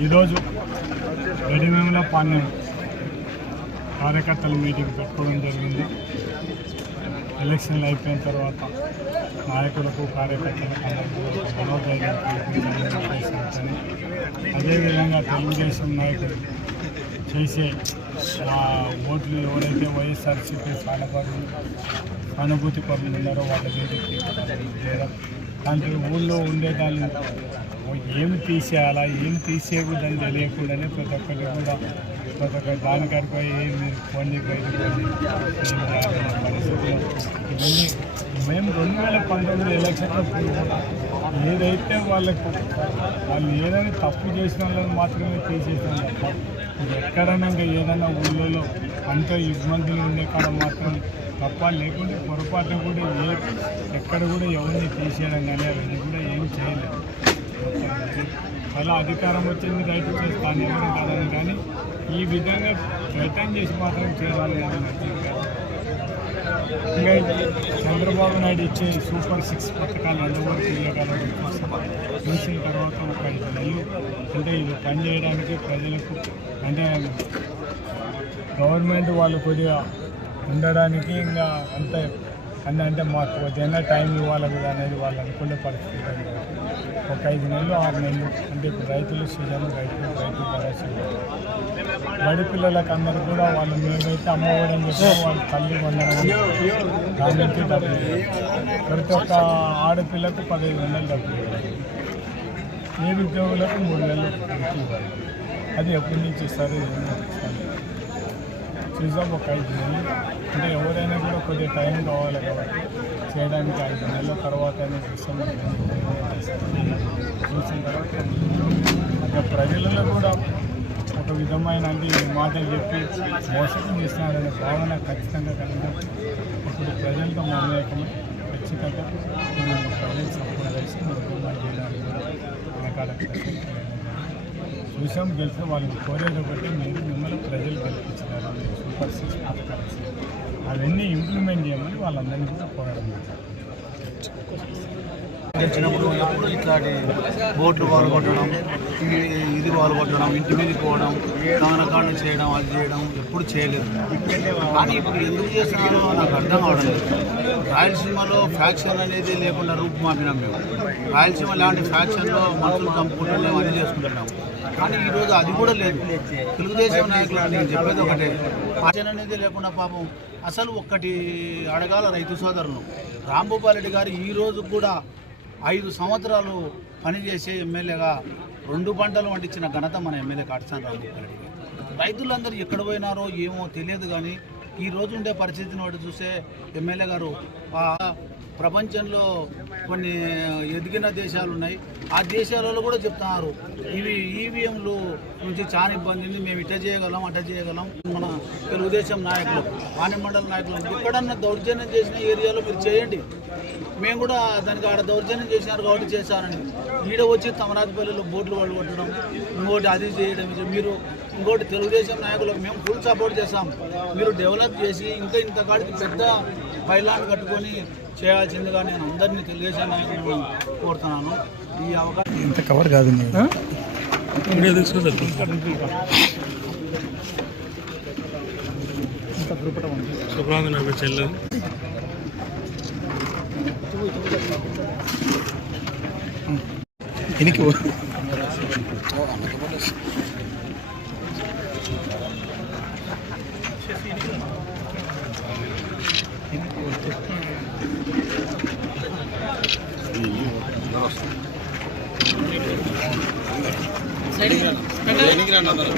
ఈరోజు రెడీమేమ్ల పాలెం కార్యకర్తల మీటింగ్ పెట్టుకోవడం జరిగింది. ఎలక్షన్లు అయిపోయిన తర్వాత నాయకులకు కార్యకర్తలకు అదేవిధంగా తెలుగుదేశం నాయకులు చేసే ఓట్లు ఎవరైతే వైఎస్ఆర్సీపీ సానపడి సానుభూతి పరులు ఉన్నారో వాళ్ళ దగ్గరికి అంటే దాంట్లో ఊళ్ళో ఉండేదాన్ని. ఏమి తీసేయాలా ఏం తీసేయకూడదని తెలియకుండానే ప్రతి ఒక్కరికి కూడా ప్రతి ఒక్క దానికాడికి పోయి మీరు పోండి ఏం మేము రెండు వేల పంతొమ్మిది ఎలక్షన్లో ఏదైతే వాళ్ళకు వాళ్ళు ఏదైనా తప్పు చేసిన వాళ్ళని మాత్రమే తీసేసాం ఎక్కడైనా ఏదైనా ఊళ్ళో అంత ఇబ్బందులు ఉండే కాడ మాత్రం తప్ప లేకుంటే పొరపాటు కూడా ఏ ఎక్కడ కూడా ఎవరిని తీసేయడం కానీ అవన్నీ కూడా ఏం చేయలేదు మళ్ళీ అధికారం వచ్చింది రైతు చేస్తాను ఎవరు కాదని కానీ ఈ విధంగా ప్రయత్నం చేసి మాత్రం చేయాలని ఇంకా చంద్రబాబు నాయుడు ఇచ్చే సూపర్ సిక్స్ పథకాలు అందరికీ ఇవ్వగలరు చూసిన తర్వాత ఒక ఐదు నెలలు. అంటే ఇది పనిచేయడానికి ప్రజలకు అంటే గవర్నమెంట్ వాళ్ళు కొద్దిగా ఉండడానికి ఇంకా అంత అన్న అంటే మాకు కొద్దిగా టైం ఇవ్వాలి కూడా అనేది వాళ్ళు అనుకునే పరిస్థితి ఒక ఐదు నెలలు ఆరు నెలలు. అంటే ఇప్పుడు రైతులు సీజన్ రైతులు రైతు భరోసా. బడి పిల్లలకు అందరూ కూడా వాళ్ళు మేమైతే అమ్మఒడం చెప్పి వాళ్ళ తల్లి వందనం దాని నుంచి డబ్బులు ప్రతి ఒక్క ఆడపిల్లకు పదహైదు వందలు డబ్బులు ఇవ్వాలి. నిరుద్యోగులకు మూడు నెలలు అది ఎప్పటి నుంచి ఇస్తారు ఏమో ఒక ఐదు నెలలు అంటే ఎవరైనా కూడా కొద్దిగా టైం కావాలి కాబట్టి చేయడానికి ఐదు నెలల తర్వాత చూసాం చూసిన తర్వాత ఇంకా ప్రజలలో కూడా ఒక విధమైన అంటే మాటలు చెప్పి మోసం చేస్తున్నారనే భావన ఖచ్చితంగా కలిగినప్పుడు ఇప్పుడు ప్రజలతో మమేకమై ఖచ్చితంగా మనం ప్రజలు సపోర్ట్ చేసి నిర్మాణం చేయడానికి కూడా వెనకాల చూసాం గెలిచిన వాళ్ళకి కోరేది ఒకటి మీరు మిమ్మల్ని ప్రజలు గెలిపించినారు సూపర్ సిక్స్ పథకాలు అవన్నీ ఇంప్లిమెంట్ చేయమని వాళ్ళందరినీ కూడా కోరడం గెలిచినప్పుడు ఎప్పుడు ఇట్లాంటి బోట్లు పాల్గొట్టడం ఇది పాల్గొట్టడం ఇంటి మీద పోవడం కానకాండ చేయడం అది చేయడం ఎప్పుడు చేయలేదు. కానీ ఇప్పుడు ఎందుకు చేస్తున్నారో నాకు అర్థం కావడం లేదు. రాయలసీమలో ఫ్యాక్షన్ అనేది లేకుండా రూపుమాపినాం మేము. రాయలసీమ లాంటి ఫ్యాక్షన్లో మనుషులు చంపుకుంటున్నాం అది చేసుకుంటున్నాం. కానీ ఈరోజు అది కూడా లేదు. తెలుగుదేశం నాయకులు నేను చెప్పేది ఒకటే. ఫ్యాక్షన్ అనేది లేకుండా పాపం అసలు ఒక్కటి అడగాల రైతు సోదరులు. రాంభూపాల్ రెడ్డి గారు ఈ రోజు కూడా ఐదు సంవత్సరాలు పనిచేసే ఎమ్మెల్యేగా రెండు పంటలు వండించిన ఘనత మన ఎమ్మెల్యే కాటసాని రాంభూపాల్ రైతులందరూ ఎక్కడ పోయినారో ఏమో తెలియదు కానీ ఈ రోజు ఉండే పరిస్థితిని వాడు చూస్తే ఎమ్మెల్యే గారు ప్రపంచంలో కొన్ని ఎదిగిన దేశాలు ఉన్నాయి. ఆ దేశాలలో కూడా చెప్తున్నారు ఇవి ఈవీఎంలు నుంచి చాలా ఇబ్బంది ఉంది మేము ఇట చేయగలం అట చేయగలం మన తెలుగుదేశం నాయకులు వాణిమండల నాయకులు. ఎక్కడన్నా దౌర్జన్యం చేసిన ఏరియాలో మీరు చేయండి. మేము కూడా దానికి ఆడ దౌర్జన్యం చేసినారు కాబట్టి చేశారని ఈడ వచ్చి తమరాజపల్లిలో బోట్లు వాళ్ళు కొట్టడం ఇంకోటి అది చేయడం మీరు ఇంకోటి తెలుగుదేశం నాయకులకు మేము ఫుల్ సపోర్ట్ చేస్తాం మీరు డెవలప్ చేసి ఇంకా ఇంత కాడికి పెద్ద పైలాన్ కట్టుకొని చేయాల్సిందిగా నేను అందరినీ తెలుగుదేశం నాయకులను కోరుతున్నాను. ఈ అవకాశం ఇంత కవర్ కాదు എനിക്ക് എനിക്ക് രണ്ടാം തരം